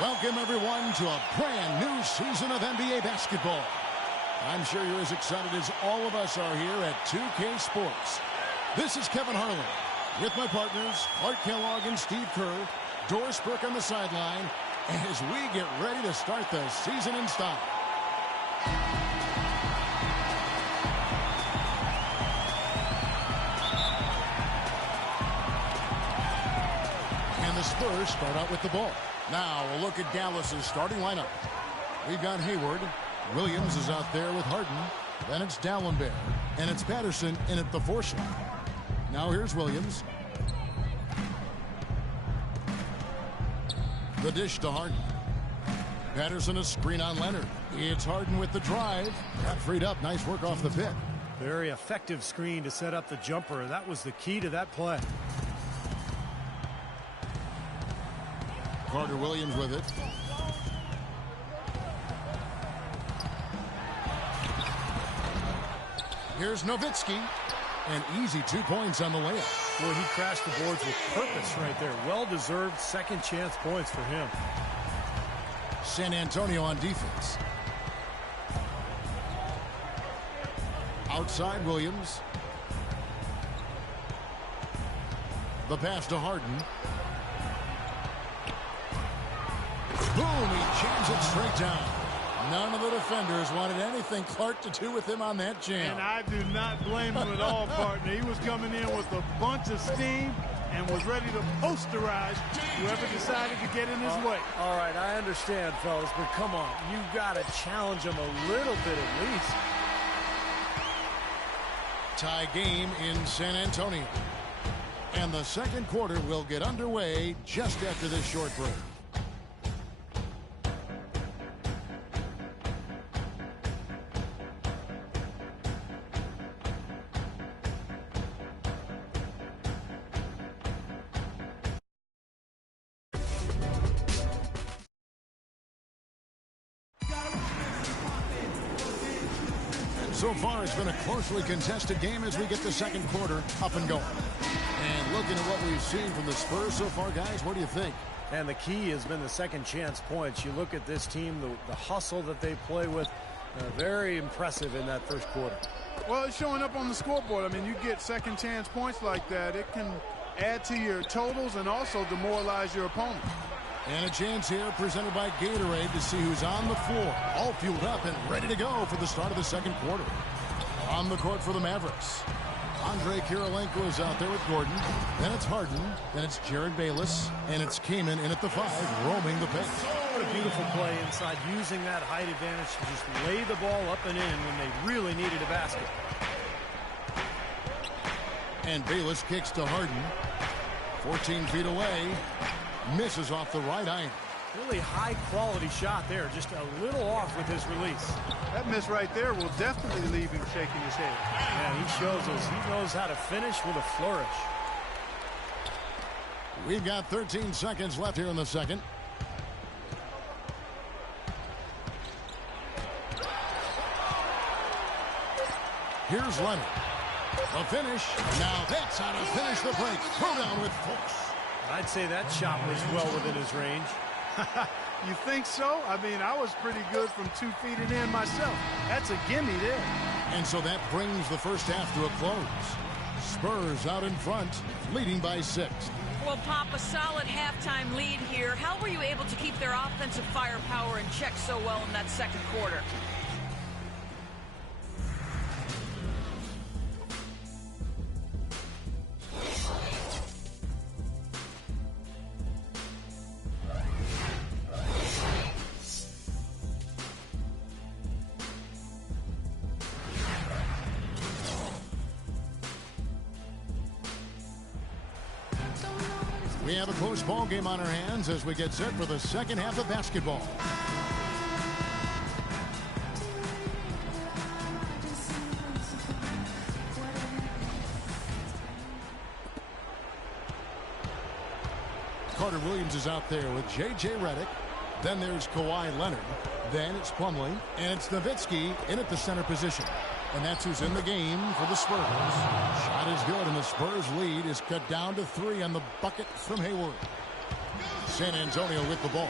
Welcome, everyone, to a brand new season of NBA basketball. I'm sure you're as excited as all of us are here at 2K Sports. This is Kevin Harlan with my partners, Clark Kellogg and Steve Kerr, Doris Burke on the sideline, as we get ready to start the season in style. And the Spurs start out with the ball. Now we'll look at Dallas's starting lineup. We've got Hayward. Williams is out there with Harden. Then it's Dallenberg. And it's Patterson in at the 4 slot. Now here's Williams. The dish to Harden. Patterson a screen on Leonard. It's Harden with the drive. Got freed up. Nice work off the pick. Very effective screen to set up the jumper. That was the key to that play. Carter Williams with it. Here's Nowitzki. An easy 2 points on the layup. Boy, he crashed the boards with purpose right there. Well-deserved second chance points for him. San Antonio on defense. Outside Williams. The pass to Harden. Boom, he jams it straight down. None of the defenders wanted anything Clark to do with him on that jam. And I do not blame him at all, partner. He was coming in with a bunch of steam and was ready to posterize whoever decided to get in his way. All right, I understand, fellas, but come on. You've got to challenge him a little bit at least. Tie game in San Antonio. And the second quarter will get underway just after this short break. So far, it's been a closely contested game as we get the second quarter up and going. And looking at what we've seen from the Spurs so far, guys, what do you think? And the key has been the second chance points. You look at this team, the hustle that they play with, very impressive in that first quarter. Well, it's showing up on the scoreboard. I mean, you get second chance points like that, it can add to your totals and also demoralize your opponent. And a chance here presented by Gatorade to see who's on the floor. All fueled up and ready to go for the start of the second quarter. On the court for the Mavericks. Andre Kirilenko is out there with Gordon. Then it's Harden. Then it's Jared Bayless. And it's Kaman in at the 5, roaming the paint. What a beautiful play inside, using that height advantage to just lay the ball up and in when they really needed a basket. And Bayless kicks to Harden. 14 feet away. Misses off the right iron. Really high-quality shot there, just a little off with his release. That miss right there will definitely leave him shaking his head. Yeah, he shows us he knows how to finish with a flourish. We've got 13 seconds left here in the second. Here's Leonard. The finish. Now that's how to finish the break. Throw down with force. I'd say that shot was well within his range. You think so? I mean, I was pretty good from 2 feet and in myself. That's a gimme there. And so that brings the first half to a close. Spurs out in front, leading by 6. Well, Pop, a solid halftime lead here. How were you able to keep their offensive firepower in check so well in that second quarter? We have a close ball game on our hands as we get set for the second half of basketball. Carter Williams is out there with J.J. Redick. Then there's Kawhi Leonard. Then it's Plumlee. And it's Nowitzki in at the center position. And that's who's in the game for the Spurs. Shot is good, and the Spurs lead is cut down to 3 on the bucket from Hayward. San Antonio with the ball.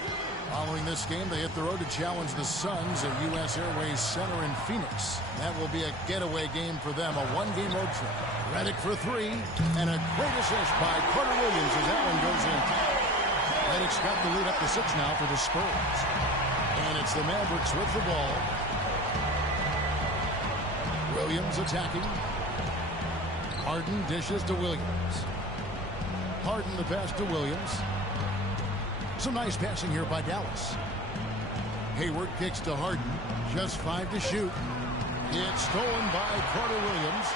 Following this game, they hit the road to challenge the Suns at U.S. Airways Center in Phoenix. That will be a getaway game for them, a one-game road trip. Redick for three, and a great assist by Carter Williams as that one goes in. Redick's got the lead up to 6 now for the Spurs. And it's the Mavericks with the ball. Williams attacking. Harden dishes to Williams. Harden the pass to Williams. Some nice passing here by Dallas. Hayward kicks to Harden. Just 5 to shoot. It's stolen by Carter Williams.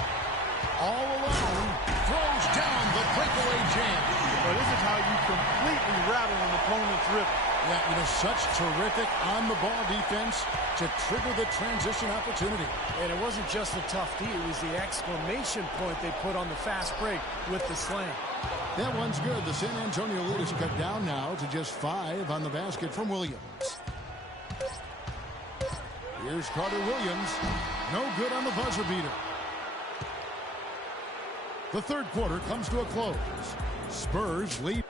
All alone. Throws down the breakaway jam. Well, this is how you completely rattle an opponent's rhythm. Yeah, such terrific on-the-ball defense to trigger the transition opportunity. And it wasn't just the tough D. It was the exclamation point they put on the fast break with the slam. That one's good. The San Antonio lead is cut down now to just 5 on the basket from Williams. Here's Carter Williams. No good on the buzzer beater. The third quarter comes to a close. Spurs lead.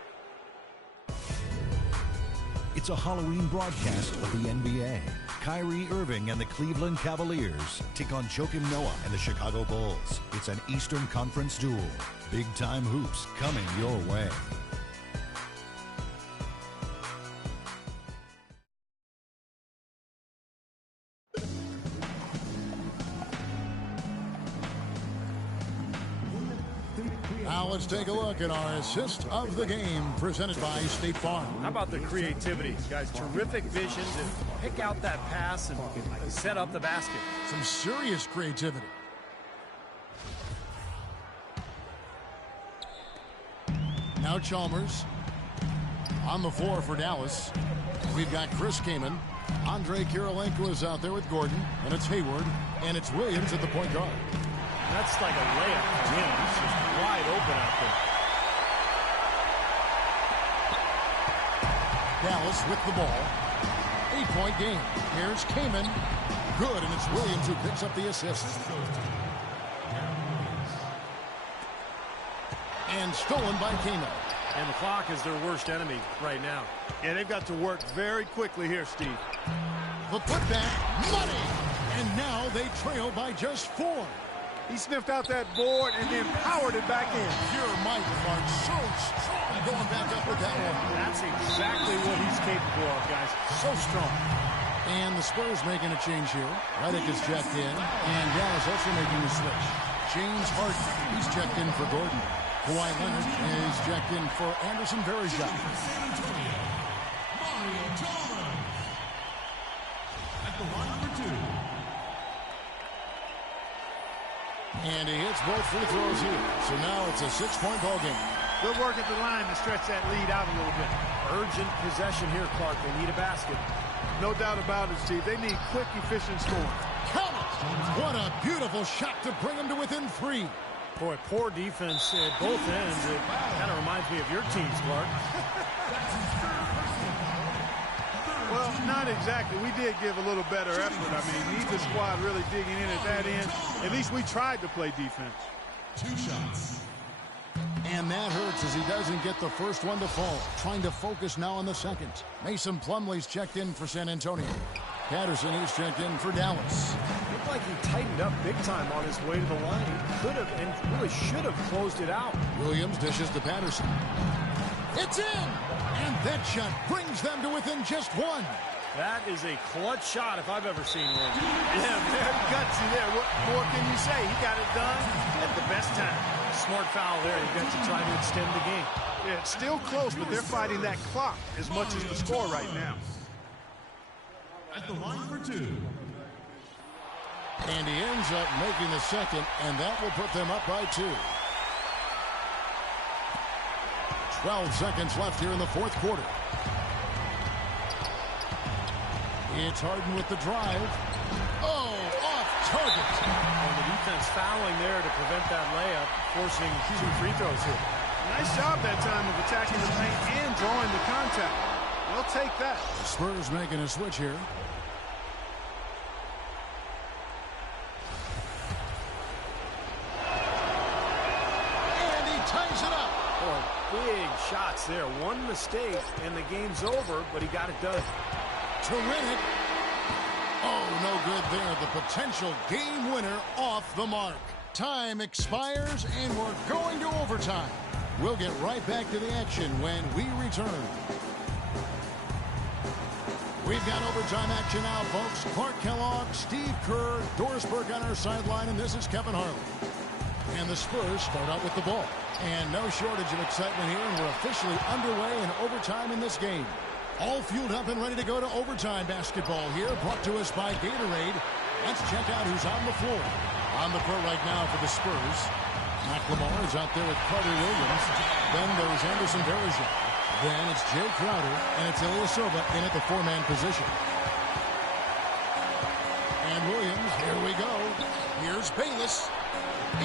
It's a Halloween broadcast of the NBA. Kyrie Irving and the Cleveland Cavaliers take on Joakim Noah and the Chicago Bulls. It's an Eastern Conference duel. Big-time hoops coming your way. Now let's take a look at our assist of the game presented by State Farm. How about the creativity? Guys, terrific vision to pick out that pass and set up the basket. Some serious creativity. Now Chalmers on the floor for Dallas. We've got Chris Kaman. Andre Kirilenko is out there with Gordon. And it's Hayward. And it's Williams at the point guard. That's like a layup for him. He's just wide open out there. Dallas with the ball. 8-point game. Here's Kaman. Good, and it's Williams who picks up the assist. And stolen by Kaman. And the clock is their worst enemy right now. Yeah, they've got to work very quickly here, Steve. The putback, money! And now they trail by just 4. He sniffed out that board and then powered it back in. Pure Mike Clark, so strong going back up with that one. That's exactly what he's capable of, guys. So strong. And the Spurs making a change here. Redick is checked in, and Dallas also making the switch. James Harden, he's checked in for Gordon. Kawhi Leonard is checked in for Anderson Varejao. And he hits both free throws here. So now it's a 6-point ball game. Good work at the line to stretch that lead out a little bit. Urgent possession here, Clark. They need a basket. No doubt about it, Steve. They need quick, efficient scoring. Count it! What a beautiful shot to bring them to within 3. Boy, poor defense at both ends. It kind of reminds me of your teams, Clark. Well, not exactly. We did give a little better effort. I mean, neither squad really digging in at that end. At least we tried to play defense. 2 shots. And that hurts as he doesn't get the first one to fall. Trying to focus now on the second. Mason Plumlee's checked in for San Antonio. Patterson is checked in for Dallas. Looked like he tightened up big time on his way to the line. He could have and really should have closed it out. Williams dishes to Patterson. It's in! And that shot brings them to within just 1. That is a clutch shot if I've ever seen one. Yeah, very gutsy there. What more can you say? He got it done at the best time. Smart foul there. He got to try to extend the game. Yeah, it's still close, but they're fighting that clock as much as the score right now. At the line for 2. And he ends up making the second, and that will put them up by 2. 12 seconds left here in the fourth quarter. It's Harden with the drive. Oh, off target. And the defense fouling there to prevent that layup, forcing 2 free throws here. Nice job that time of attacking the paint and drawing the contact. They'll take that. Spurs making a switch here. And he ties it up. Boy, big shots there. One mistake, and the game's over, but he got it done. Terrific. Oh, no good there. The potential game winner off the mark. Time expires, and we're going to overtime. We'll get right back to the action when we return. We've got overtime action now, folks. Clark Kellogg, Steve Kerr, Doris Burke on our sideline, and this is Kevin Harlan. And the Spurs start out with the ball. And no shortage of excitement here, and we're officially underway in overtime in this game. All fueled up and ready to go to overtime basketball here, brought to us by Gatorade. Let's check out who's on the floor. On the court right now for the Spurs. McLemore is out there with Carter Williams. Then there's Anderson Varejao. Then it's Jay Crowder, and it's Ilyasova in at the four-man position. And Williams, here we go. Here's Bayless.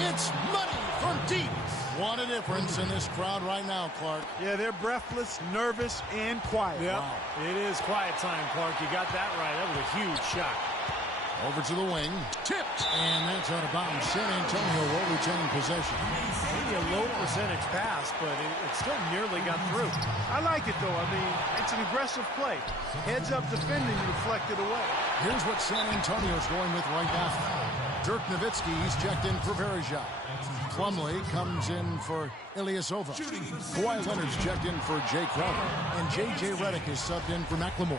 It's money from deep. What a difference in this crowd right now, Clark. Yeah, they're breathless, nervous, and quiet. Yeah, wow. It is quiet time, Clark. You got that right. That was a huge shot. Over to the wing. Tipped. And that's out of bounds. San Antonio will retain possession. Maybe a low percentage pass, but it still nearly got through. I like it, though. I mean, it's an aggressive play. Heads up defending, deflected away. Here's what San Antonio's going with right now. Dirk Nowitzki, he's checked in for Varejao. Plumlee comes in for Ilyasova. Kawhi Leonard's checked in for Jay Crowder. And J.J. Redick is subbed in for McLemore.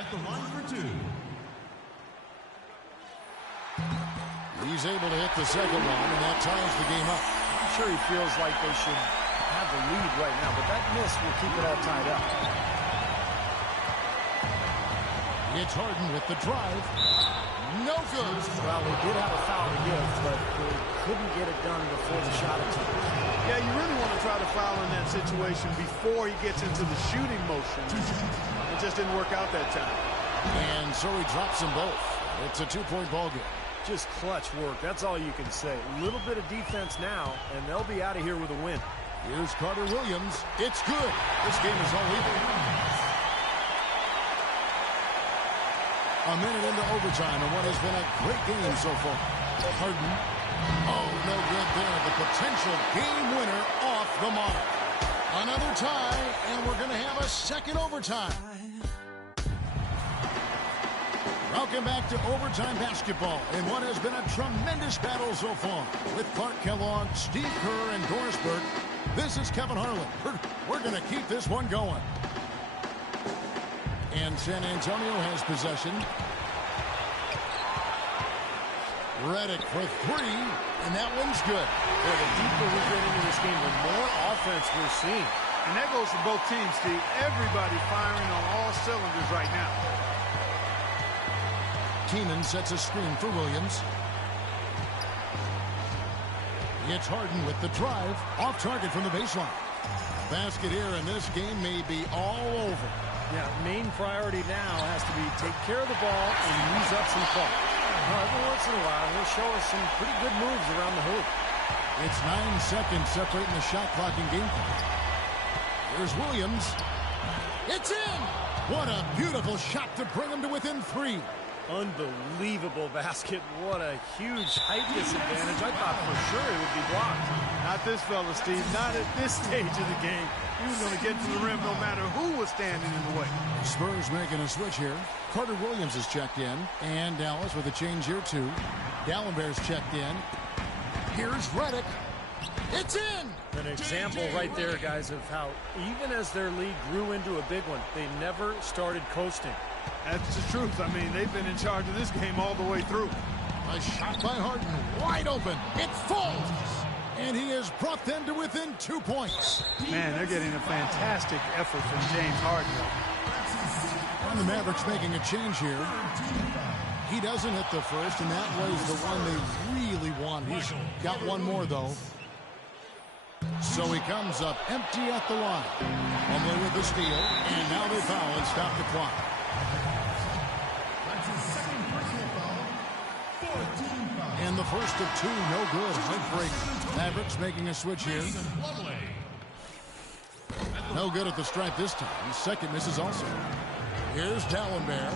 At the line for two. He's able to hit the second one, and that ties the game up. I'm sure he feels like they should have the lead right now, but that miss will keep it all tied up. It's Harden with the drive. No good. Well, he did have a foul to give, but he couldn't get it done before the shot attempt. Yeah, you really want to try to foul in that situation before he gets into the shooting motion. It just didn't work out that time. And so he drops them both. It's a two-point ball game. Just clutch work. That's all you can say. A little bit of defense now, and they'll be out of here with a win. Here's Carter Williams. It's good. This game is all even. A minute into overtime, and what has been a great game so far. Harden. Oh, no good there. The potential game winner off the mark. Another tie, and we're going to have a second overtime. Welcome back to overtime basketball in what has been a tremendous battle so far. With Clark Kellogg, Steve Kerr, and Doris Burke, this is Kevin Harlan. We're going to keep this one going. And San Antonio has possession. Redick for three, and that one's good. Well, the deeper we get into this game, the more offense we're seeing. And that goes for both teams, Steve. Everybody firing on all cylinders right now. Keenan sets a screen for Williams. It's Harden with the drive. Off target from the baseline. Basket here, and this game may be all over. Yeah, main priority now has to be take care of the ball and use up some clock. Every once in a while, he'll show us some pretty good moves around the hoop. It's 9 seconds separating the shot clock and game clock. Here's Williams. It's in! What a beautiful shot to bring him to within 3. Unbelievable basket. What a huge height disadvantage. I thought for sure it would be blocked. Not this fella, Steve. Not at this stage of the game. He was going to get to the rim no matter who was standing in the way. Spurs making a switch here. Carter Williams is checked in. And Dallas with a change here, too. Dallenberg's checked in. Here's Redick. It's in! An example right there, guys, of how even as their lead grew into a big one, they never started coasting. That's the truth. I mean, they've been in charge of this game all the way through. A shot by Harden, wide open. It falls. And he has brought them to within 2 points. Man, they're getting a fantastic effort from James Harden. And the Mavericks making a change here. He doesn't hit the first, and that was the one they really want. He's got one more, though. So he comes up empty at the line. Plumlee with the steal, and now they foul and stop the clock. And the first of 2, no good. Heartbreak. Mavericks making a switch here. No good at the stripe this time. His second misses also. Here's Dallenberg.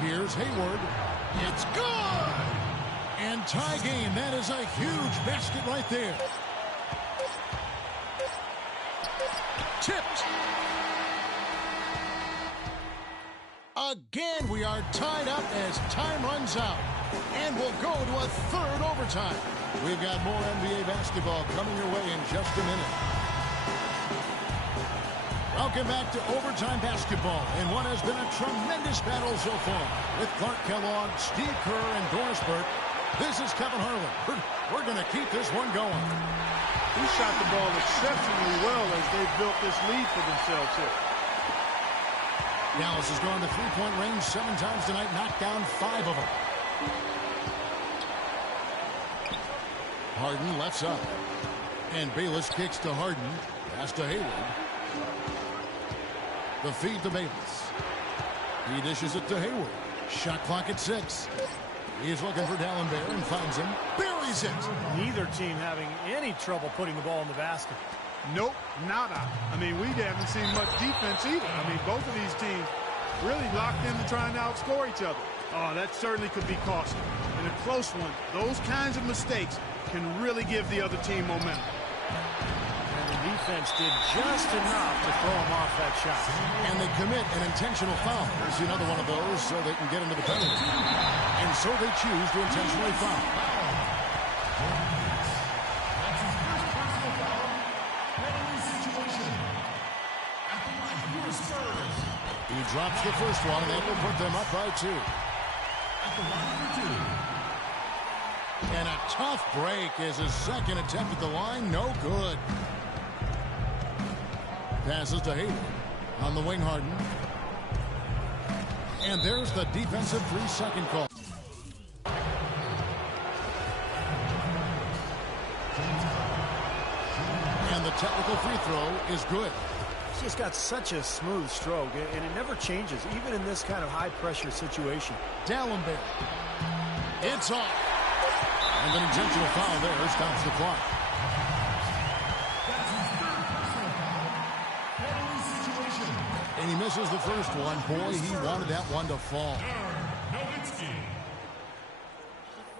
Here's Hayward. It's good! And tie game. That is a huge basket right there. Tipped. Again, we are tied up as time runs out. And we'll go to a third overtime. We've got more NBA basketball coming your way in just a minute. Welcome back to overtime basketball in what has been a tremendous battle so far. With Clark Kellogg, Steve Kerr, and Doris Burke, this is Kevin Harlan. We're going to keep this one going. He shot the ball exceptionally well as they've built this lead for themselves here. Dallas has gone to three-point range 7 times tonight, knocked down 5 of them. Harden lefts up. And Bayless kicks to Harden. Pass to Hayward. The feed to Bayless. He dishes it to Hayward. Shot clock at 6. He's looking for D'Alembert and finds him. Buries it. Neither team having any trouble putting the ball in the basket. Nope, nada. I mean, we haven't seen much defense either. I mean, both of these teams really locked in to try and outscore each other. Oh, that certainly could be costly. In a close one, those kinds of mistakes can really give the other team momentum. And the defense did just enough to throw him off that shot. And they commit an intentional foul. There's another one of those so they can get into the penalty. And so they choose to intentionally foul. He drops the first one, and that will put them up by 2. And a tough break is his second attempt at the line. No good. Passes to Hayward. On the wing, Harden. And there's the defensive 3-second call. And the technical free throw is good. He's just got such a smooth stroke, and it never changes, even in this kind of high-pressure situation. D'Alembert. It's off. And an intentional foul there stops the clock. And he misses the first one. Boy, he wanted that one to fall.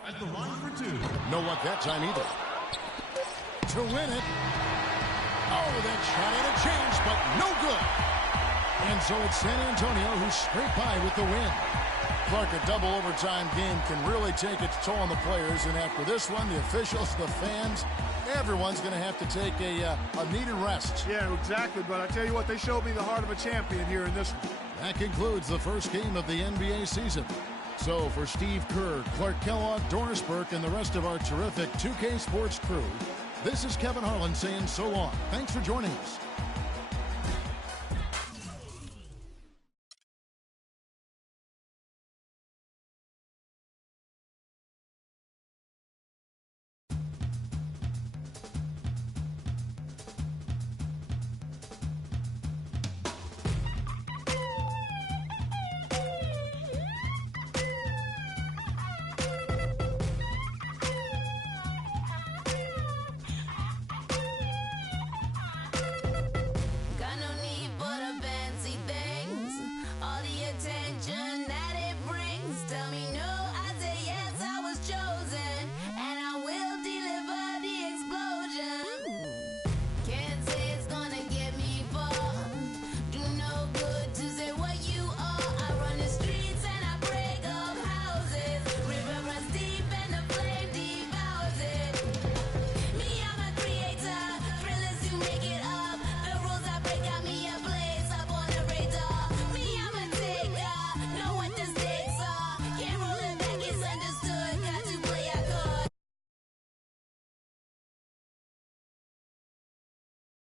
At the line for 2. No luck that time either. To win it. Oh, that shot had a chance, but no good. And so it's San Antonio who scrape by with the win. Clark, a double overtime game can really take its toll on the players. And after this one, the officials, the fans, everyone's going to have to take a needed rest. Yeah, exactly. But I tell you what, they showed me the heart of a champion here in this one. That concludes the first game of the NBA season. So for Steve Kerr, Clark Kellogg, Doris Burke, and the rest of our terrific 2K Sports crew, this is Kevin Harlan saying so long. Thanks for joining us.